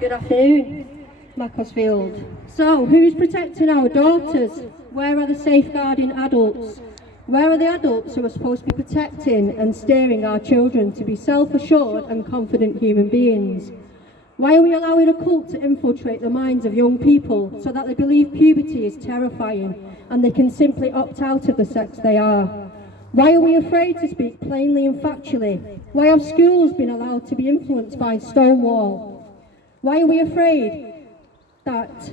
Good afternoon, Macclesfield. So, who's protecting our daughters? Where are the safeguarding adults? Where are the adults who are supposed to be protecting and steering our children to be self-assured and confident human beings? Why are we allowing a cult to infiltrate the minds of young people so that they believe puberty is terrifying and they can simply opt out of the sex they are? Why are we afraid to speak plainly and factually? Why have schools been allowed to be influenced by Stonewall? Why are we afraid that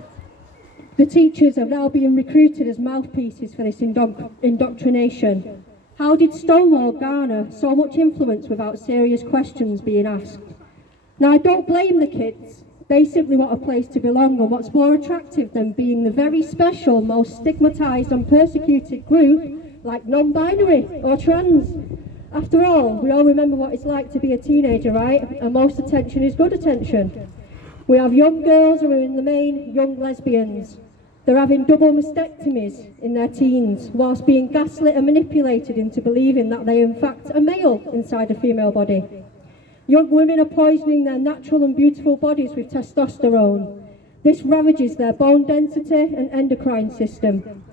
the teachers are now being recruited as mouthpieces for this indoctrination? How did Stonewall garner so much influence without serious questions being asked? Now, I don't blame the kids. They simply want a place to belong, and what's more attractive than being the very special, most stigmatised and persecuted group like non-binary or trans? After all, we all remember what it's like to be a teenager, right? And most attention is good attention. We have young girls who are in the main young lesbians. They're having double mastectomies in their teens, whilst being gaslit and manipulated into believing that they are in fact a male inside a female body. Young women are poisoning their natural and beautiful bodies with testosterone. This ravages their bone density and endocrine system.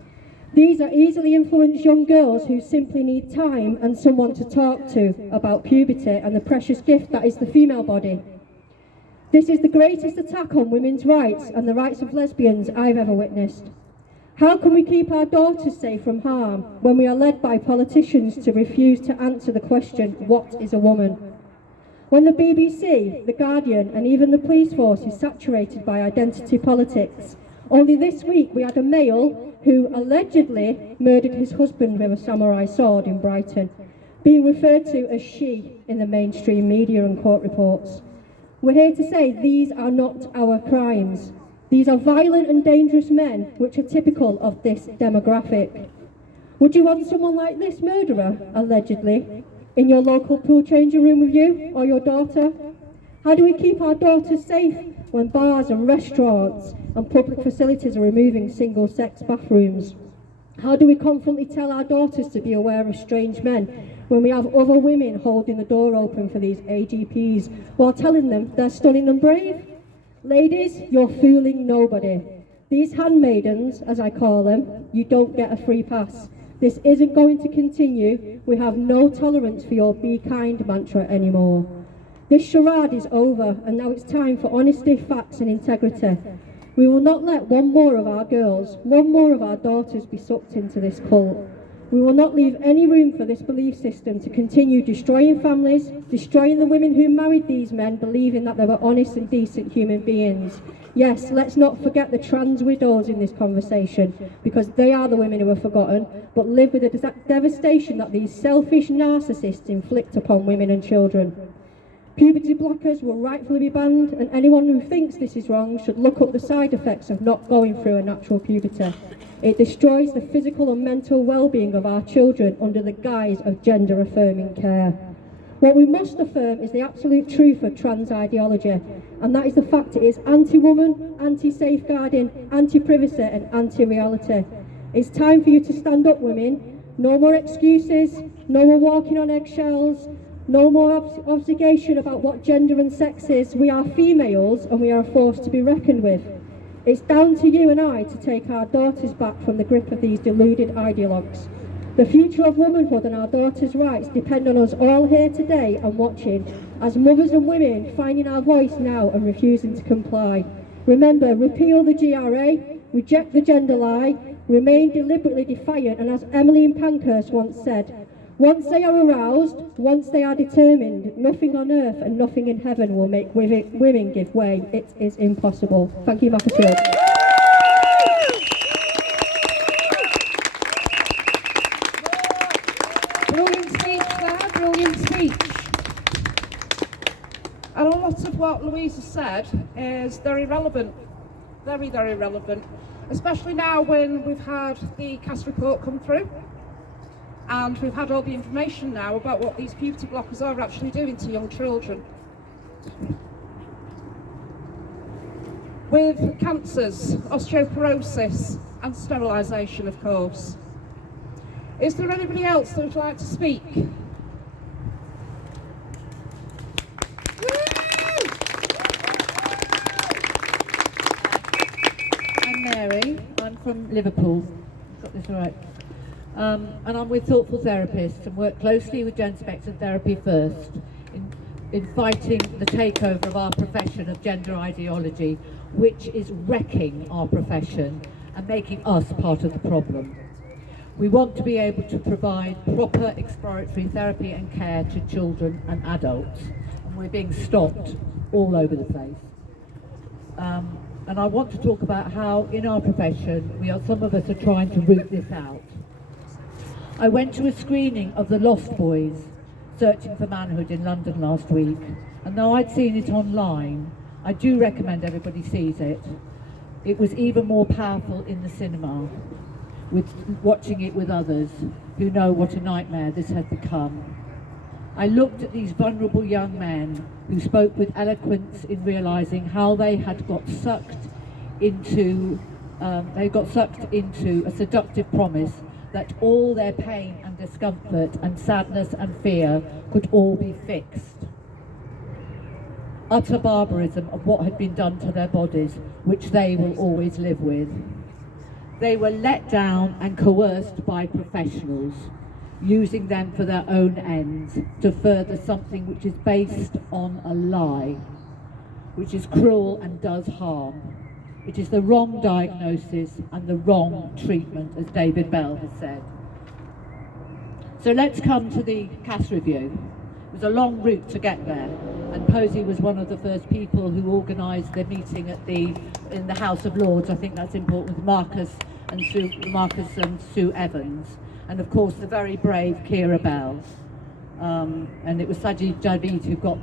These are easily influenced young girls who simply need time and someone to talk to about puberty and the precious gift that is the female body. This is the greatest attack on women's rights and the rights of lesbians I've ever witnessed. How can we keep our daughters safe from harm when we are led by politicians to refuse to answer the question, what is a woman? When the BBC, The Guardian and even the police force is saturated by identity politics, only this week we had a male who allegedly murdered his husband with a samurai sword in Brighton, being referred to as she in the mainstream media and court reports. We're here to say these are not our crimes. These are violent and dangerous men which are typical of this demographic. Would you want someone like this murderer, allegedly, in your local pool changing room with you or your daughter? How do we keep our daughters safe when bars and restaurants and public facilities are removing single-sex bathrooms? How do we confidently tell our daughters to be aware of strange men when we have other women holding the door open for these AGPs while telling them they're stunning and brave? Ladies, you're fooling nobody. These handmaidens, as I call them, you don't get a free pass. This isn't going to continue. We have no tolerance for your be kind mantra anymore. This charade is over, and now it's time for honesty, facts and integrity. We will not let one more of our girls, one more of our daughters be sucked into this cult. We will not leave any room for this belief system to continue destroying families, destroying the women who married these men, believing that they were honest and decent human beings. Yes, let's not forget the trans widows in this conversation, because they are the women who are forgotten, but live with the devastation that these selfish narcissists inflict upon women and children. Puberty blockers will rightfully be banned, and anyone who thinks this is wrong should look up the side effects of not going through a natural puberty. It destroys the physical and mental well-being of our children under the guise of gender-affirming care. What we must affirm is the absolute truth of trans ideology, and that is the fact it is anti-woman, anti-safeguarding, anti-privacy and anti-reality. It's time for you to stand up, women. No more excuses, no more walking on eggshells, no more obfuscation about what gender and sex is. We are females and we are a force to be reckoned with. It's down to you and I to take our daughters back from the grip of these deluded ideologues. The future of womanhood and our daughters' rights depend on us all here today and watching, as mothers and women finding our voice now and refusing to comply. Remember, repeal the GRA, reject the gender lie, remain deliberately defiant, and as Emmeline Pankhurst once said, once they are aroused, once they are determined, nothing on earth and nothing in heaven will make women give way. It is impossible. Thank you, Macclesfield. Brilliant speech there, brilliant speech. And a lot of what Louisa said is very relevant, very, very relevant, especially now when we've had the CAS report come through. And we've had all the information now about what these puberty blockers are actually doing to young children. With cancers, osteoporosis and sterilisation, of course. Is there anybody else that would like to speak? from Liverpool. Got this all right. And I'm with Thoughtful Therapists and work closely with Gen Spector Therapy First in fighting the takeover of our profession of gender ideology, which is wrecking our profession and making us part of the problem. We want to be able to provide proper exploratory therapy and care to children and adults, and we're being stopped all over the place. And I want to talk about how in our profession some of us are trying to root this out. I went to a screening of The Lost Boys, Searching for Manhood in London last week, and though I'd seen it online, I do recommend everybody sees it. It was even more powerful in the cinema, with watching it with others who know what a nightmare this has become. I looked at these vulnerable young men who spoke with eloquence in realising how they had got sucked into a seductive promise that all their pain and discomfort and sadness and fear could all be fixed. Utter barbarism of what had been done to their bodies, which they will always live with. They were let down and coerced by professionals, using them for their own ends to further something which is based on a lie, which is cruel and does harm. It is the wrong diagnosis and the wrong treatment, as David Bell has said. So let's come to the CAS review. It was a long route to get there, and Posey was one of the first people who organised the meeting in the House of Lords. I think that's important, with Marcus and Sue Evans, and of course the very brave Keira Bell. And it was Sajid Javid who got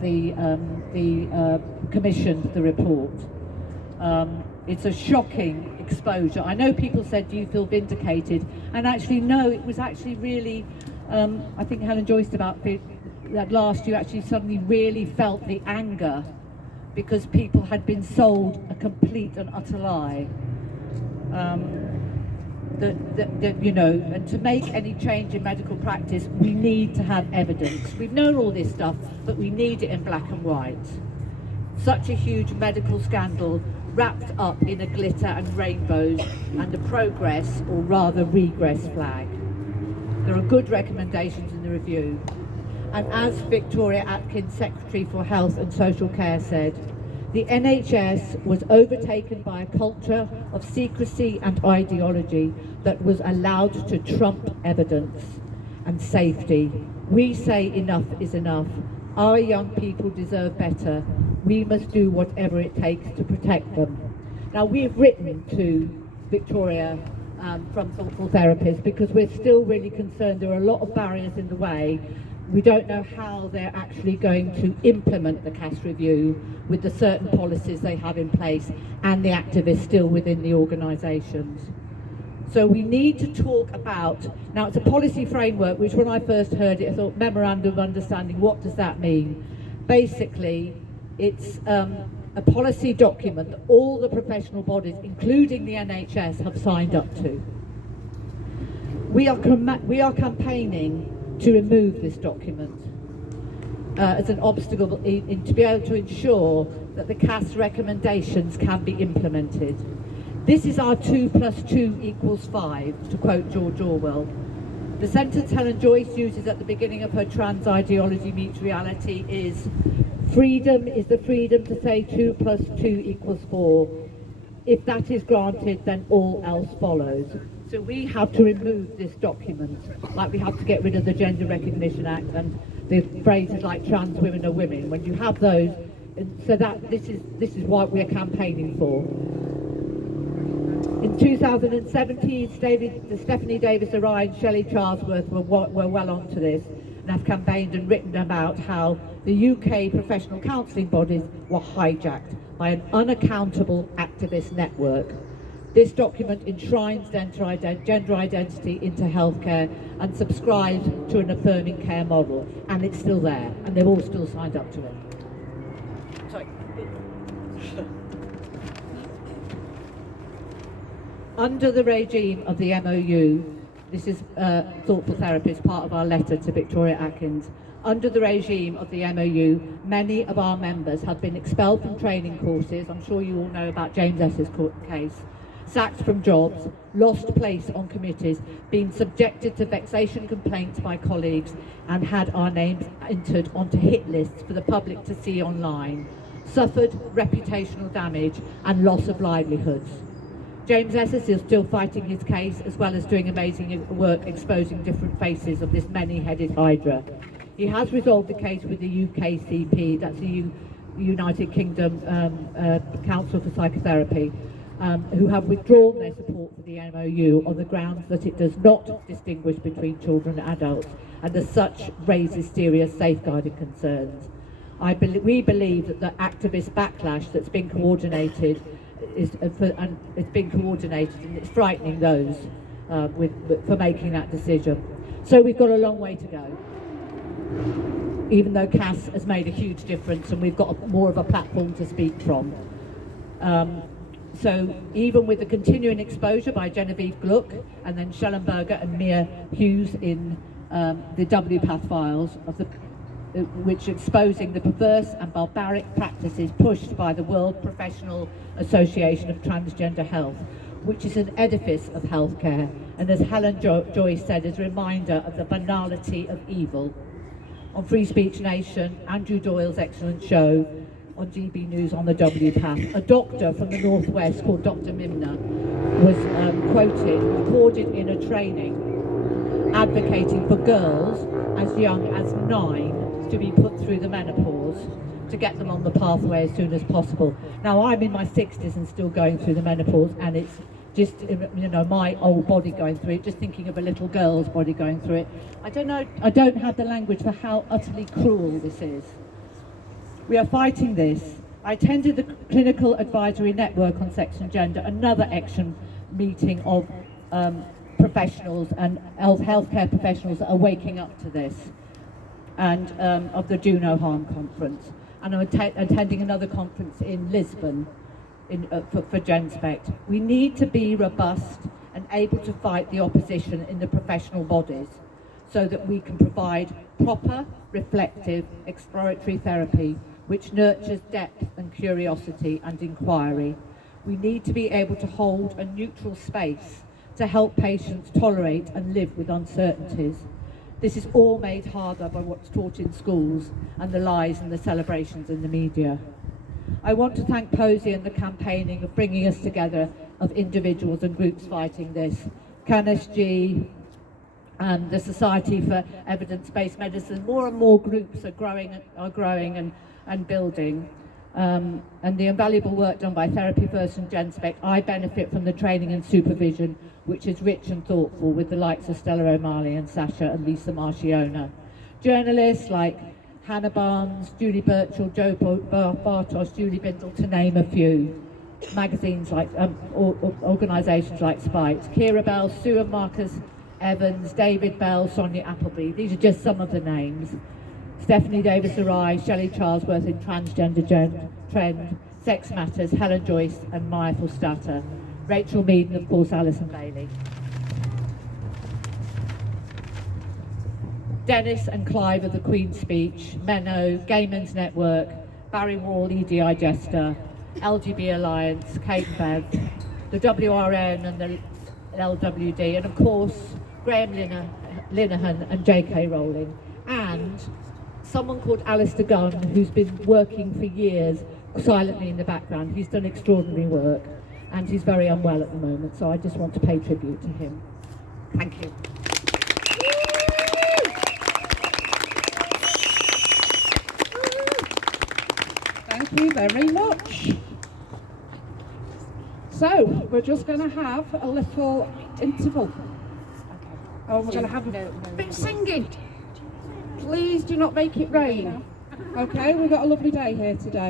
commissioned the report. It's a shocking exposure. I know people said, do you feel vindicated? And actually, no, it was actually really, I think Helen Joyce about that last year actually suddenly really felt the anger because people had been sold a complete and utter lie. And to make any change in medical practice, we need to have evidence. We've known all this stuff, but we need it in black and white. Such a huge medical scandal wrapped up in a glitter and rainbows and a progress, or rather regress flag. There are good recommendations in the review. And as Victoria Atkins, Secretary for Health and Social Care said, the NHS was overtaken by a culture of secrecy and ideology that was allowed to trump evidence and safety. We say enough is enough. Our young people deserve better. We must do whatever it takes to protect them. Now, we've written to Victoria from Thoughtful Therapists because we're still really concerned there are a lot of barriers in the way. We don't know how they're actually going to implement the CAS review with the certain policies they have in place and the activists still within the organisations. So we need to talk about, now it's a policy framework, which when I first heard it, I thought memorandum of understanding, what does that mean? Basically, it's a policy document that all the professional bodies, including the NHS, have signed up to. We are campaigning to remove this document as an obstacle to be able to ensure that the CAS recommendations can be implemented. This is our 2 + 2 = 5, to quote George Orwell. The sentence Helen Joyce uses at the beginning of her Trans Ideology Meets Reality is, freedom is the freedom to say 2 + 2 = 4. If that is granted, then all else follows. So we have to remove this document, like we have to get rid of the Gender Recognition Act and the phrases like trans women are women. When you have those, so that this is what we're campaigning for. In 2017, Stephanie Davis-Orion, Shelley Charlesworth were well onto this and have campaigned and written about how the UK professional counselling bodies were hijacked by an unaccountable activist network. This document enshrines gender identity into healthcare and subscribes to an affirming care model, and it's still there, and they've all still signed up to it. Sorry. Under the regime of the MOU, this is Thoughtful Therapists, part of our letter to Victoria Atkins. Under the regime of the MOU, many of our members have been expelled from training courses. I'm sure you all know about James S's case. sacked from jobs, lost place on committees, been subjected to vexation complaints by colleagues, and had our names entered onto hit lists for the public to see online, suffered reputational damage and loss of livelihoods. James Esses is still fighting his case, as well as doing amazing work exposing different faces of this many-headed hydra. He has resolved the case with the UKCP, that's the United Kingdom Council for Psychotherapy, who have withdrawn their support for the MOU on the grounds that it does not distinguish between children and adults, and as such raises serious safeguarding concerns. We believe that the activist backlash that's been coordinated and it's frightening those for making that decision. So we've got a long way to go, even though CAS has made a huge difference and we've got more of a platform to speak from. So even with the continuing exposure by Genevieve Gluck and then Schellenberger and Mia Hughes in the WPATH files which exposing the perverse and barbaric practices pushed by the World Professional Association of Transgender Health, which is an edifice of healthcare, and as Helen Joyce said, is a reminder of the banality of evil. On Free Speech Nation, Andrew Doyle's excellent show on GB News on the WPATH, a doctor from the Northwest called Dr. Mimna was recorded in a training advocating for girls as young as 9 to be put through the menopause to get them on the pathway as soon as possible. Now I'm in my 60s and still going through the menopause, and it's just, my old body going through it, just thinking of a little girl's body going through it. I don't have the language for how utterly cruel this is. We are fighting this. I attended the Clinical Advisory Network on Sex and Gender, another action meeting of professionals and healthcare professionals that are waking up to this, and of the Do No Harm conference. And I'm attending another conference in Lisbon for GenSpect. We need to be robust and able to fight the opposition in the professional bodies so that we can provide proper, reflective, exploratory therapy which nurtures depth and curiosity and inquiry. We need to be able to hold a neutral space to help patients tolerate and live with uncertainties. This is all made harder by what's taught in schools and the lies and the celebrations in the media. I want to thank Posey and the campaigning of bringing us together of individuals and groups fighting this. CanSG and the Society for Evidence-Based Medicine, more and more groups are growing and building. And the invaluable work done by Therapy First and GenSpect, I benefit from the training and supervision, which is rich and thoughtful, with the likes of Stella O'Malley and Sasha and Lisa Marchiona. Journalists like Hannah Barnes, Julie Birchall, Joe Bartosz, Julie Bindel, to name a few. Magazines like, organisations like Spikes, Kira Bell, Sue and Marcus Evans, David Bell, Sonia Appleby. These are just some of the names. Stephanie Davis-Arai, Shelley Charlesworth in Transgender Trend, Sex Matters, Helen Joyce and Maya Fulstata. Rachel Mead and of course Alison Bailey. Dennis and Clive of the Queen's Speech, Menno, Gay Men's Network, Barry Wall, EDI Jester, LGB Alliance, Kate Bev, the WRN and the LWD, and of course Graham Linehan and JK Rowling, and someone called Alistair Gunn, who's been working for years silently in the background. He's done extraordinary work and he's very unwell at the moment, so I just want to pay tribute to him. Thank you. Thank you very much. So, we're just going to have a little interval. Oh, we're going to have a bit of singing. Please do not make it rain. Okay, we've got a lovely day here today.